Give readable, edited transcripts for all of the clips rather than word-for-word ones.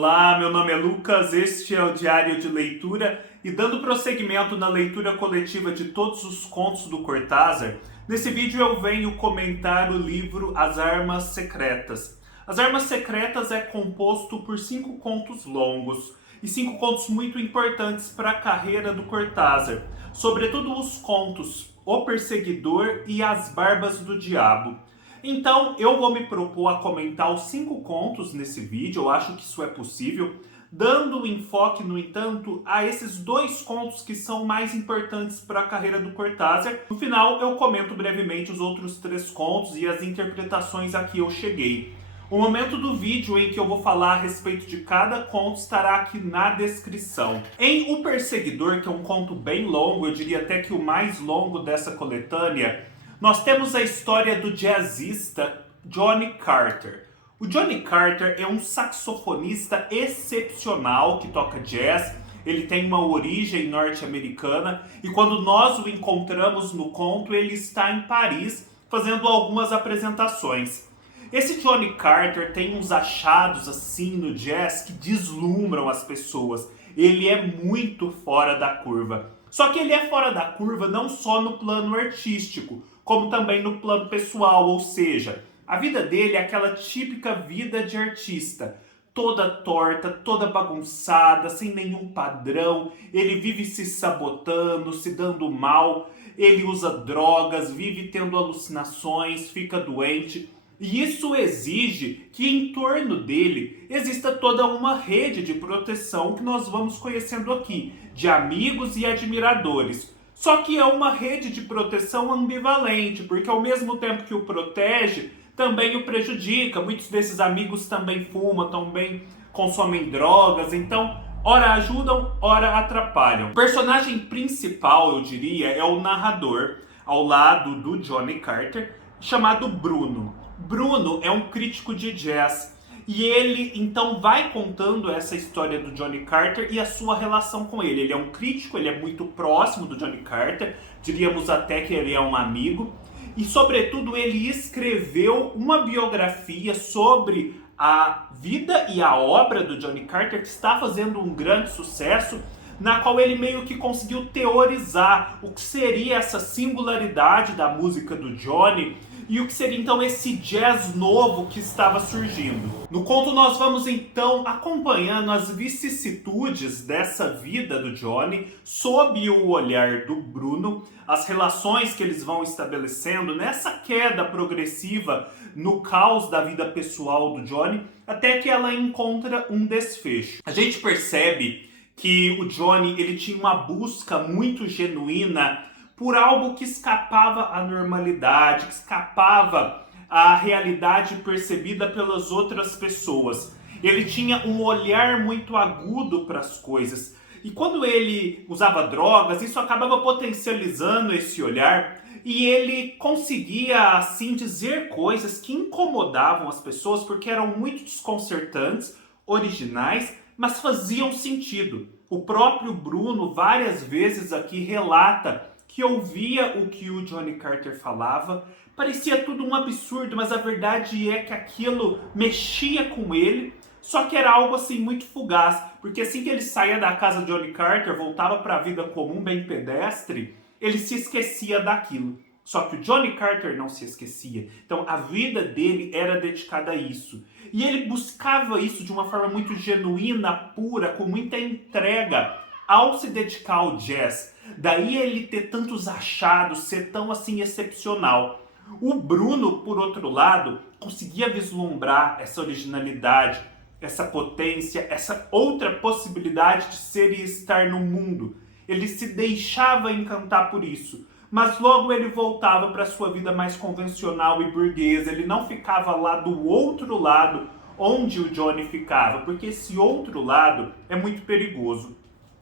Olá, meu nome é Lucas, este é o Diário de Leitura e dando prosseguimento na leitura coletiva de todos os contos do Cortázar, nesse vídeo eu venho comentar o livro As Armas Secretas. As Armas Secretas é composto por 5 contos longos e 5 contos muito importantes para a carreira do Cortázar, sobretudo os contos O Perseguidor e As Barbas do Diabo. Então, eu vou me propor a comentar os 5 contos nesse vídeo, eu acho que isso é possível, dando enfoque, no entanto, a esses 2 contos que são mais importantes para a carreira do Cortázar. No final, eu comento brevemente os outros 3 contos e as interpretações a que eu cheguei. O momento do vídeo em que eu vou falar a respeito de cada conto estará aqui na descrição. Em O Perseguidor, que é um conto bem longo, eu diria até que o mais longo dessa coletânea, nós temos a história do jazzista Johnny Carter. O Johnny Carter é um saxofonista excepcional que toca jazz. Ele tem uma origem norte-americana e quando nós o encontramos no conto, ele está em Paris fazendo algumas apresentações. Esse Johnny Carter tem uns achados assim no jazz que deslumbram as pessoas. Ele é muito fora da curva. Só que ele é fora da curva não só no plano artístico, como também no plano pessoal, ou seja, a vida dele é aquela típica vida de artista, toda torta, toda bagunçada, sem nenhum padrão, ele vive se sabotando, se dando mal, ele usa drogas, vive tendo alucinações, fica doente. E isso exige que em torno dele exista toda uma rede de proteção que nós vamos conhecendo aqui, de amigos e admiradores. Só que é uma rede de proteção ambivalente, porque ao mesmo tempo que o protege, também o prejudica. Muitos desses amigos também fumam, também consomem drogas, então ora ajudam, ora atrapalham. O personagem principal, eu diria, é o narrador, ao lado do Johnny Carter, chamado Bruno. Bruno é um crítico de jazz e ele então vai contando essa história do Johnny Carter e a sua relação com ele. Ele é um crítico, ele é muito próximo do Johnny Carter, diríamos até que ele é um amigo. E sobretudo ele escreveu uma biografia sobre a vida e a obra do Johnny Carter, que está fazendo um grande sucesso, na qual ele meio que conseguiu teorizar o que seria essa singularidade da música do Johnny e o que seria então esse jazz novo que estava surgindo. No conto nós vamos então acompanhando as vicissitudes dessa vida do Johnny sob o olhar do Bruno, as relações que eles vão estabelecendo nessa queda progressiva no caos da vida pessoal do Johnny, até que ela encontra um desfecho. A gente percebe que o Johnny ele tinha uma busca muito genuína por algo que escapava à normalidade, que escapava à realidade percebida pelas outras pessoas. Ele tinha um olhar muito agudo para as coisas. E quando ele usava drogas, isso acabava potencializando esse olhar e ele conseguia, assim, dizer coisas que incomodavam as pessoas porque eram muito desconcertantes, originais, mas faziam sentido. O próprio Bruno várias vezes aqui relata que ouvia o que o Johnny Carter falava, parecia tudo um absurdo, mas a verdade é que aquilo mexia com ele, só que era algo assim muito fugaz, porque assim que ele saía da casa de Johnny Carter, voltava para a vida comum, bem pedestre, ele se esquecia daquilo. Só que o Johnny Carter não se esquecia. Então a vida dele era dedicada a isso. E ele buscava isso de uma forma muito genuína, pura, com muita entrega ao se dedicar ao jazz. Daí ele ter tantos achados, ser tão assim excepcional. O Bruno, por outro lado, conseguia vislumbrar essa originalidade, essa potência, essa outra possibilidade de ser e estar no mundo. Ele se deixava encantar por isso. Mas logo ele voltava para sua vida mais convencional e burguesa. Ele não ficava lá do outro lado onde o Johnny ficava, porque esse outro lado é muito perigoso.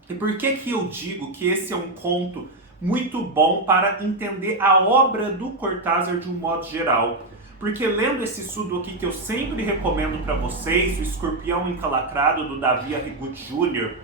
E por que eu digo que esse é um conto muito bom para entender a obra do Cortázar de um modo geral? Porque lendo esse estudo aqui que eu sempre recomendo para vocês, o Escorpião Encalacrado, do Davi Arrigut Jr.,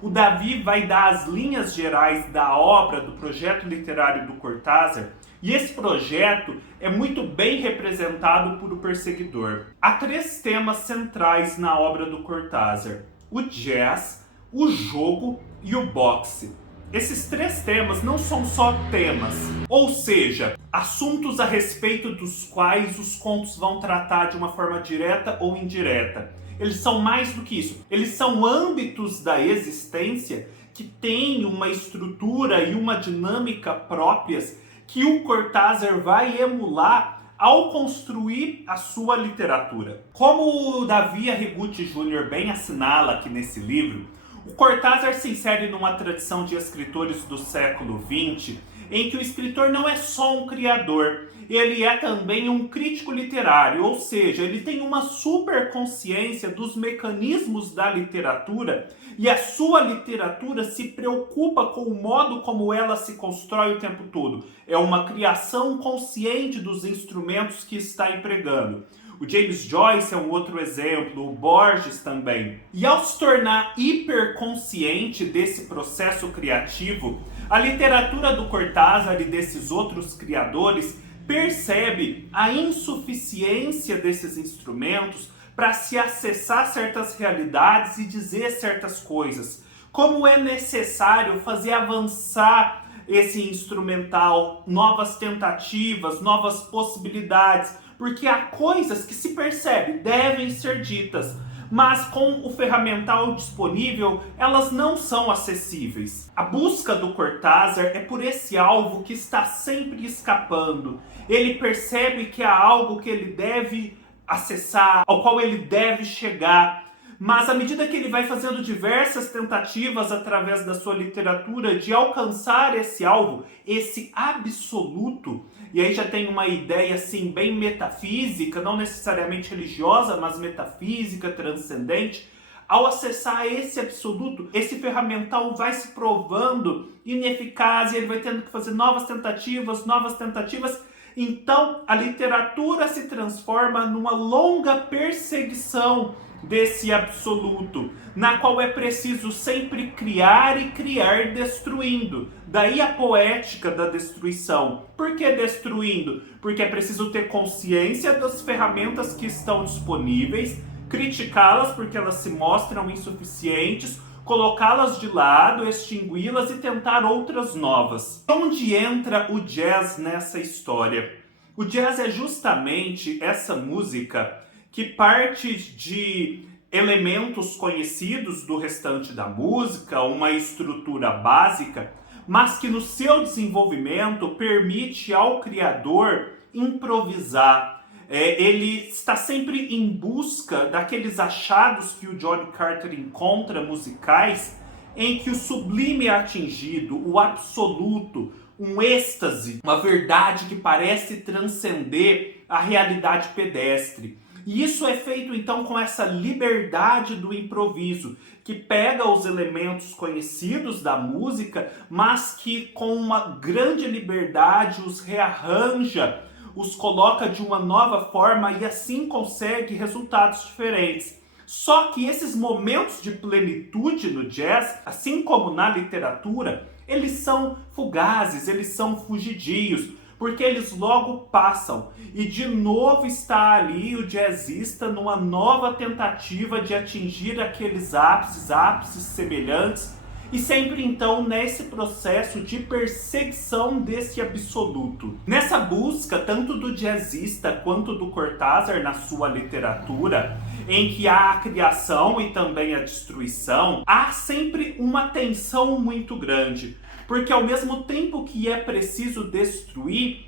o Davi vai dar as linhas gerais da obra, do projeto literário do Cortázar, e esse projeto é muito bem representado por O Perseguidor. Há 3 temas centrais na obra do Cortázar: o jazz, o jogo e o boxe. Esses 3 temas não são só temas, ou seja, assuntos a respeito dos quais os contos vão tratar de uma forma direta ou indireta. Eles são mais do que isso. Eles são âmbitos da existência que têm uma estrutura e uma dinâmica próprias que o Cortázar vai emular ao construir a sua literatura. Como o Davi Arrigucci Jr. bem assinala aqui nesse livro, o Cortázar se insere numa tradição de escritores do século XX, em que o escritor não é só um criador, ele é também um crítico literário, ou seja, ele tem uma superconsciência dos mecanismos da literatura e a sua literatura se preocupa com o modo como ela se constrói o tempo todo. É uma criação consciente dos instrumentos que está empregando. O James Joyce é um outro exemplo, o Borges também. E ao se tornar hiperconsciente desse processo criativo, a literatura do Cortázar e desses outros criadores percebe a insuficiência desses instrumentos para se acessar certas realidades e dizer certas coisas. Como é necessário fazer avançar esse instrumental, novas tentativas, novas possibilidades, porque há coisas que se percebe devem ser ditas, mas com o ferramental disponível, elas não são acessíveis. A busca do Cortázar é por esse alvo que está sempre escapando. Ele percebe que há algo que ele deve acessar, ao qual ele deve chegar, mas à medida que ele vai fazendo diversas tentativas através da sua literatura de alcançar esse alvo, esse absoluto, e aí já tem uma ideia assim bem metafísica, não necessariamente religiosa, mas metafísica, transcendente. Ao acessar esse absoluto, esse ferramental vai se provando ineficaz e ele vai tendo que fazer novas tentativas. Então a literatura se transforma numa longa perseguição desse absoluto, na qual é preciso sempre criar e criar destruindo. Daí a poética da destruição. Por que destruindo? Porque é preciso ter consciência das ferramentas que estão disponíveis, criticá-las porque elas se mostram insuficientes, colocá-las de lado, extingui-las e tentar outras novas. Onde entra o jazz nessa história? O jazz é justamente essa música que parte de elementos conhecidos do restante da música, uma estrutura básica, mas que no seu desenvolvimento permite ao criador improvisar. Ele está sempre em busca daqueles achados que o John Carter encontra musicais, em que o sublime é atingido, o absoluto, um êxtase, uma verdade que parece transcender a realidade pedestre. E isso é feito então com essa liberdade do improviso, que pega os elementos conhecidos da música, mas que com uma grande liberdade os rearranja, os coloca de uma nova forma e assim consegue resultados diferentes. Só que esses momentos de plenitude no jazz, assim como na literatura, eles são fugazes, eles são fugidios, porque eles logo passam. E de novo está ali o jazzista numa nova tentativa de atingir aqueles ápices semelhantes, e sempre então nesse processo de perseguição desse absoluto. Nessa busca, tanto do jazzista quanto do Cortázar na sua literatura, em que há a criação e também a destruição, há sempre uma tensão muito grande. Porque ao mesmo tempo que é preciso destruir,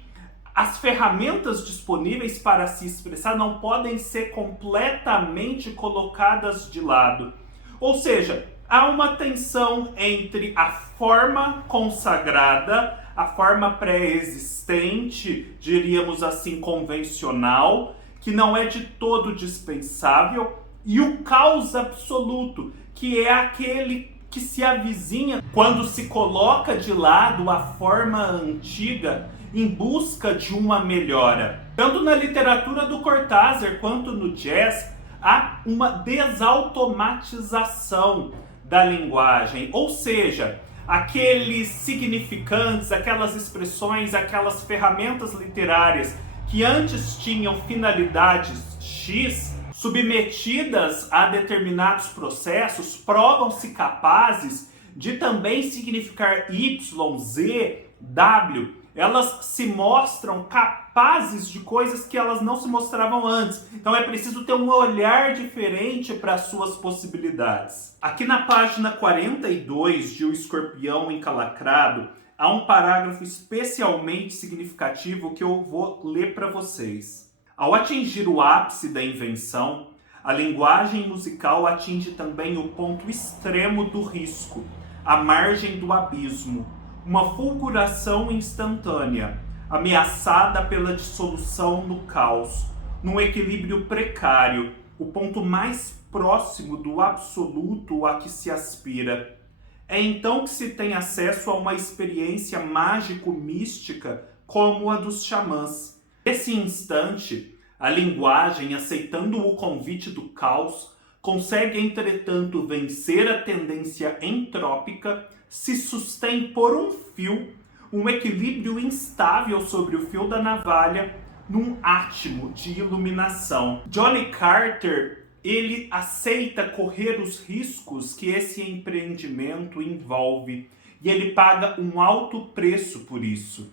as ferramentas disponíveis para se expressar não podem ser completamente colocadas de lado. Ou seja, há uma tensão entre a forma consagrada, a forma pré-existente, diríamos assim, convencional, que não é de todo dispensável, e o caos absoluto, que é aquele que se avizinha quando se coloca de lado a forma antiga em busca de uma melhora. Tanto na literatura do Cortázar quanto no jazz, há uma desautomatização da linguagem, ou seja, aqueles significantes, aquelas expressões, aquelas ferramentas literárias que antes tinham finalidades X, submetidas a determinados processos, provam-se capazes de também significar Y, Z, W. Elas se mostram capazes de coisas que elas não se mostravam antes. Então é preciso ter um olhar diferente para as suas possibilidades. Aqui na página 42 de O Escorpião Encalacrado, há um parágrafo especialmente significativo que eu vou ler para vocês. Ao atingir o ápice da invenção, a linguagem musical atinge também o ponto extremo do risco, a margem do abismo, uma fulguração instantânea, ameaçada pela dissolução no caos, num equilíbrio precário, o ponto mais próximo do absoluto a que se aspira. É então que se tem acesso a uma experiência mágico-mística como a dos xamãs. Nesse instante, a linguagem, aceitando o convite do caos, consegue, entretanto, vencer a tendência entrópica, se sustém por um fio, um equilíbrio instável sobre o fio da navalha, num átimo de iluminação. Johnny Carter, ele aceita correr os riscos que esse empreendimento envolve, e ele paga um alto preço por isso.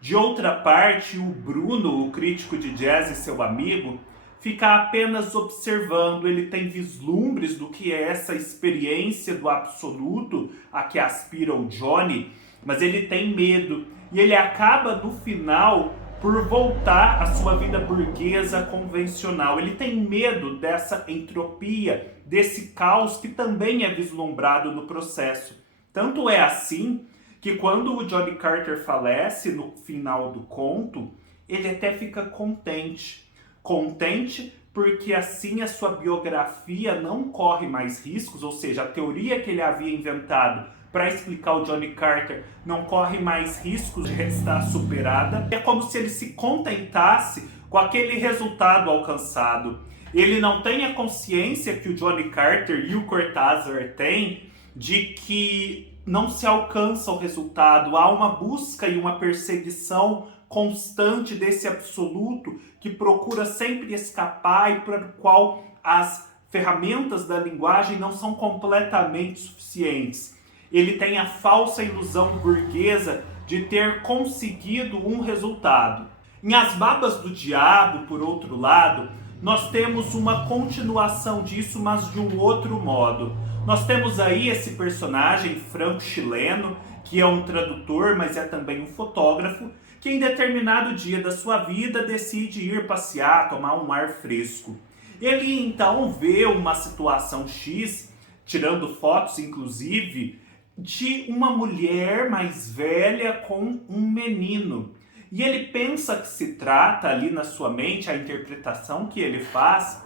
De outra parte, o Bruno, o crítico de jazz e seu amigo, fica apenas observando. Ele tem vislumbres do que é essa experiência do absoluto a que aspira o Johnny, mas ele tem medo. E ele acaba, no final, por voltar à sua vida burguesa convencional. Ele tem medo dessa entropia, desse caos que também é vislumbrado no processo. Tanto é assim que quando o Johnny Carter falece no final do conto, ele até fica contente. Contente porque assim a sua biografia não corre mais riscos, ou seja, a teoria que ele havia inventado para explicar o Johnny Carter não corre mais riscos de estar superada. É como se ele se contentasse com aquele resultado alcançado. Ele não tem a consciência que o Johnny Carter e o Cortázar têm de que não se alcança o resultado. Há uma busca e uma perseguição constante desse absoluto que procura sempre escapar e para o qual as ferramentas da linguagem não são completamente suficientes. Ele tem a falsa ilusão burguesa de ter conseguido um resultado. Em As Babas do Diabo, por outro lado, nós temos uma continuação disso, mas de um outro modo. Nós temos aí esse personagem franco-chileno, que é um tradutor, mas é também um fotógrafo, que em determinado dia da sua vida decide ir passear, tomar um ar fresco. Ele então vê uma situação X, tirando fotos inclusive, de uma mulher mais velha com um menino. E ele pensa que se trata ali na sua mente, a interpretação que ele faz,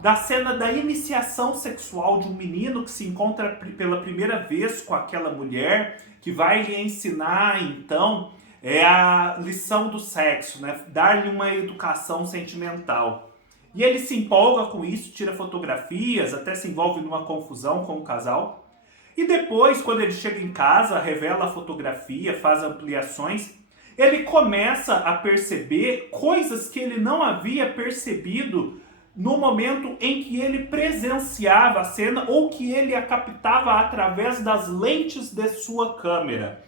da cena da iniciação sexual de um menino que se encontra pela primeira vez com aquela mulher, que vai lhe ensinar então a lição do sexo, né? Dar-lhe uma educação sentimental. E ele se empolga com isso, tira fotografias, até se envolve numa confusão com o casal. E depois, quando ele chega em casa, revela a fotografia, faz ampliações, ele começa a perceber coisas que ele não havia percebido no momento em que ele presenciava a cena ou que ele a captava através das lentes de sua câmera.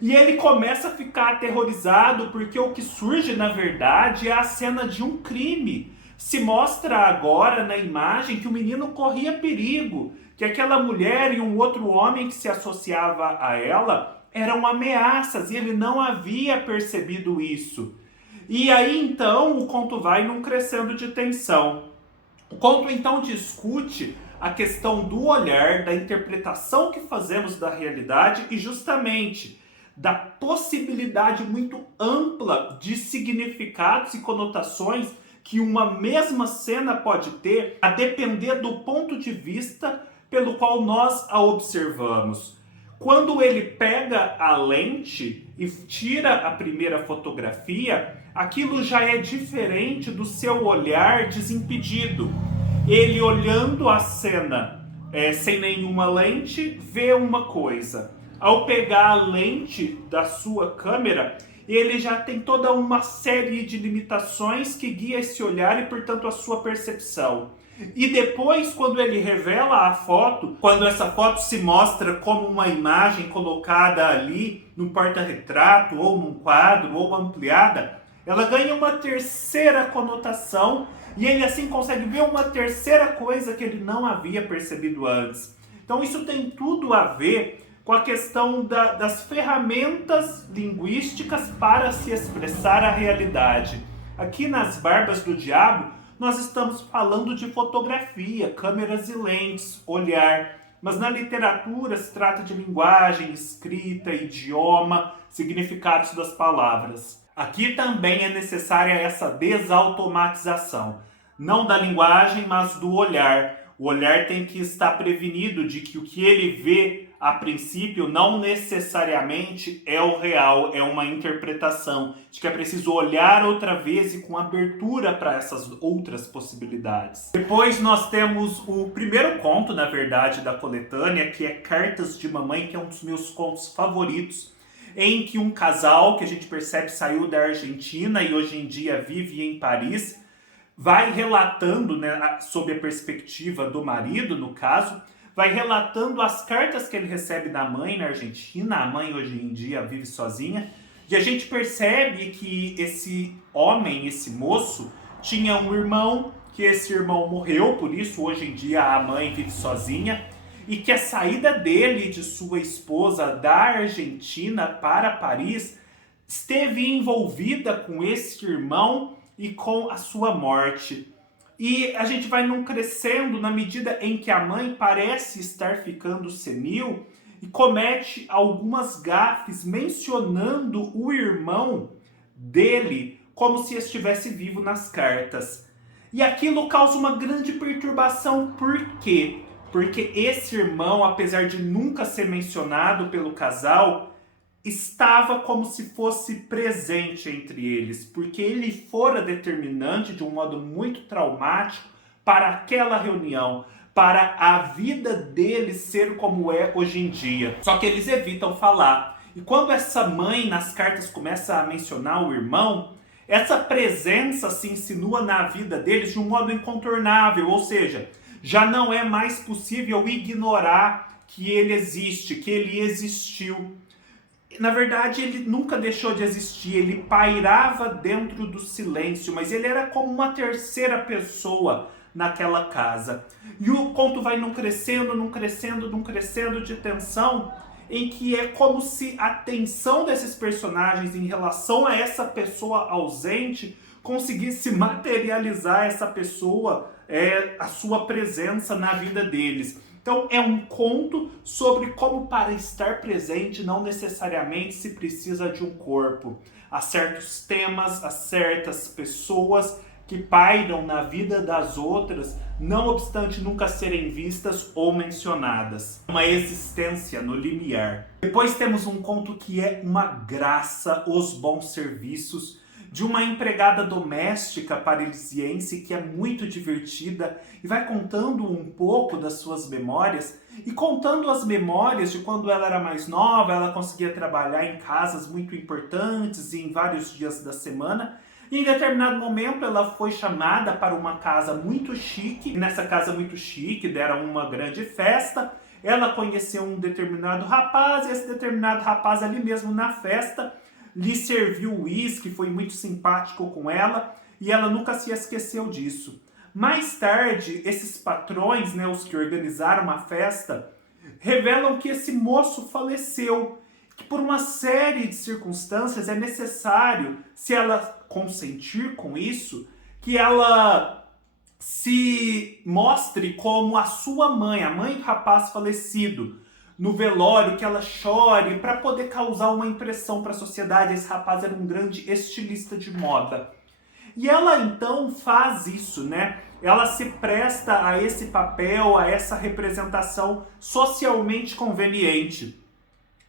E ele começa a ficar aterrorizado porque o que surge, na verdade, é a cena de um crime. Se mostra agora na imagem que o menino corria perigo, que aquela mulher e um outro homem que se associava a ela eram ameaças e ele não havia percebido isso. E aí então o conto vai num crescendo de tensão. O conto então discute a questão do olhar, da interpretação que fazemos da realidade e justamente da possibilidade muito ampla de significados e conotações que uma mesma cena pode ter, a depender do ponto de vista pelo qual nós a observamos. Quando ele pega a lente e tira a primeira fotografia, aquilo já é diferente do seu olhar desimpedido. ele olhando a cena sem nenhuma lente, vê uma coisa. Ao pegar a lente da sua câmera, ele já tem toda uma série de limitações que guia esse olhar e, portanto, a sua percepção. E depois, quando ele revela a foto, quando essa foto se mostra como uma imagem colocada ali num porta-retrato, ou num quadro, ou ampliada, ela ganha uma terceira conotação e ele assim consegue ver uma terceira coisa que ele não havia percebido antes. Então isso tem tudo a ver com a questão das ferramentas linguísticas para se expressar a realidade. Aqui nas Barbas do Diabo, nós estamos falando de fotografia, câmeras e lentes, olhar. Mas na literatura se trata de linguagem, escrita, idioma, significados das palavras. Aqui também é necessária essa desautomatização, não da linguagem, mas do olhar. O olhar tem que estar prevenido de que o que ele vê, a princípio, não necessariamente é o real, é uma interpretação, de que é preciso olhar outra vez e com abertura para essas outras possibilidades. Depois nós temos o primeiro conto, na verdade, da coletânea, que é Cartas de Mamãe, que é um dos meus contos favoritos, em que um casal, que a gente percebe saiu da Argentina e hoje em dia vive em Paris, vai relatando, né, sob a perspectiva do marido, no caso, vai relatando as cartas que ele recebe da mãe na Argentina. A mãe hoje em dia vive sozinha, e a gente percebe que esse homem, esse moço, tinha um irmão, que esse irmão morreu, por isso hoje em dia a mãe vive sozinha, e que a saída dele e de sua esposa da Argentina para Paris esteve envolvida com esse irmão e com a sua morte. E a gente vai num crescendo na medida em que a mãe parece estar ficando senil e comete algumas gafes mencionando o irmão dele como se estivesse vivo nas cartas. E aquilo causa uma grande perturbação. Por quê? Porque esse irmão, apesar de nunca ser mencionado pelo casal, estava como se fosse presente entre eles, porque ele fora determinante de um modo muito traumático para aquela reunião, para a vida deles ser como é hoje em dia. Só que eles evitam falar. E quando essa mãe nas cartas começa a mencionar o irmão, essa presença se insinua na vida deles de um modo incontornável, ou seja, já não é mais possível ignorar que ele existe, que ele existiu. Na verdade, ele nunca deixou de existir, ele pairava dentro do silêncio, mas ele era como uma terceira pessoa naquela casa. E o conto vai num crescendo de tensão, em que é como se a tensão desses personagens em relação a essa pessoa ausente conseguisse materializar essa pessoa, a sua presença na vida deles. Então é um conto sobre como para estar presente não necessariamente se precisa de um corpo. Há certos temas, há certas pessoas que pairam na vida das outras, não obstante nunca serem vistas ou mencionadas. Uma existência no limiar. Depois temos um conto que é uma graça, Os Bons Serviços, de uma empregada doméstica parisiense que é muito divertida e vai contando um pouco das suas memórias e contando as memórias de quando ela era mais nova, ela conseguia trabalhar em casas muito importantes e em vários dias da semana. E em determinado momento ela foi chamada para uma casa muito chique, e nessa casa muito chique deram uma grande festa. Ela conheceu um determinado rapaz e esse determinado rapaz ali mesmo na festa lhe serviu uísque, foi muito simpático com ela e ela nunca se esqueceu disso. Mais tarde, esses patrões, né, os que organizaram a festa, revelam que esse moço faleceu, que por uma série de circunstâncias é necessário, se ela consentir com isso, que ela se mostre como a sua mãe, a mãe do rapaz falecido, no velório, que ela chore, para poder causar uma impressão para a sociedade. Esse rapaz era um grande estilista de moda. E ela então faz isso, né? Ela se presta a esse papel, a essa representação socialmente conveniente.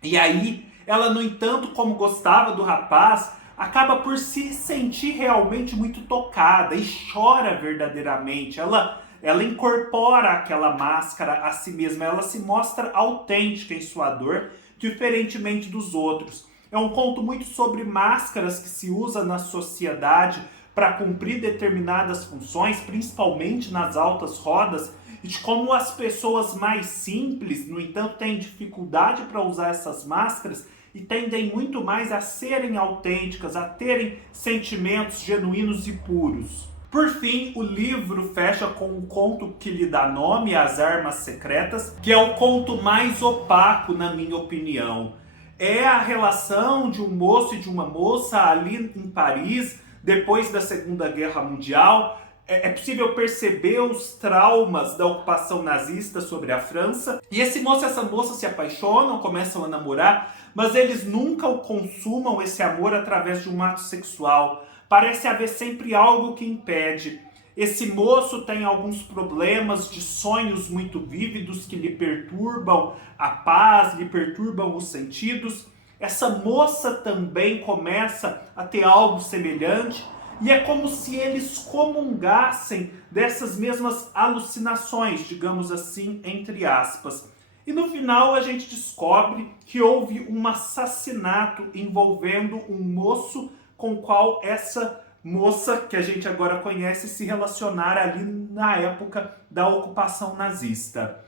E aí, ela, no entanto, como gostava do rapaz, acaba por se sentir realmente muito tocada e chora verdadeiramente. Ela ela incorpora aquela máscara a si mesma, ela se mostra autêntica em sua dor, diferentemente dos outros. É um conto muito sobre máscaras que se usa na sociedade para cumprir determinadas funções, principalmente nas altas rodas, e de como as pessoas mais simples, no entanto, têm dificuldade para usar essas máscaras e tendem muito mais a serem autênticas, a terem sentimentos genuínos e puros. Por fim, o livro fecha com um conto que lhe dá nome, As Armas Secretas, que é o conto mais opaco, na minha opinião. É a relação de um moço e de uma moça ali em Paris, depois da Segunda Guerra Mundial. É possível perceber os traumas da ocupação nazista sobre a França. E esse moço e essa moça se apaixonam, começam a namorar, mas eles nunca consumam esse amor através de um ato sexual. Parece haver sempre algo que impede. Esse moço tem alguns problemas de sonhos muito vívidos que lhe perturbam a paz, lhe perturbam os sentidos. Essa moça também começa a ter algo semelhante. E é como se eles comungassem dessas mesmas alucinações, digamos assim, entre aspas. E no final a gente descobre que houve um assassinato envolvendo um moço com o qual essa moça, que a gente agora conhece, se relacionara ali na época da ocupação nazista.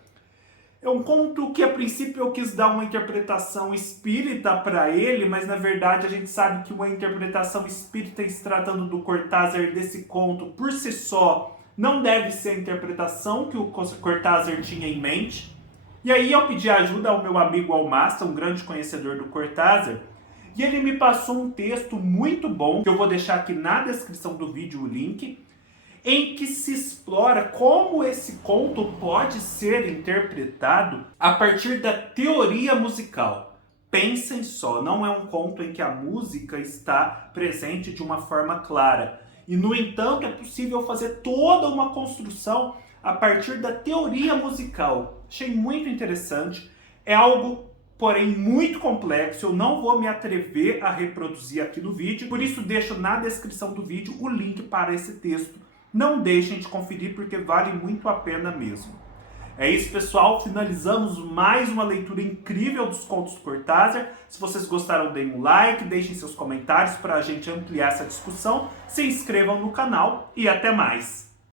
É um conto que a princípio eu quis dar uma interpretação espírita para ele, mas na verdade a gente sabe que uma interpretação espírita se tratando do Cortázar desse conto por si só não deve ser a interpretação que o Cortázar tinha em mente. E aí eu pedi ajuda ao meu amigo Almasta, um grande conhecedor do Cortázar, e ele me passou um texto muito bom, que eu vou deixar aqui na descrição do vídeo o link, em que se explora como esse conto pode ser interpretado a partir da teoria musical. Pensem só, não é um conto em que a música está presente de uma forma clara. E, no entanto, é possível fazer toda uma construção a partir da teoria musical. Achei muito interessante. É algo, porém, muito complexo. Eu não vou me atrever a reproduzir aqui no vídeo, por isso deixo na descrição do vídeo o link para esse texto. Não deixem de conferir porque vale muito a pena mesmo. É isso, pessoal. Finalizamos mais uma leitura incrível dos contos do Cortázar. Se vocês gostaram, deem um like, deixem seus comentários para a gente ampliar essa discussão. Se inscrevam no canal e até mais.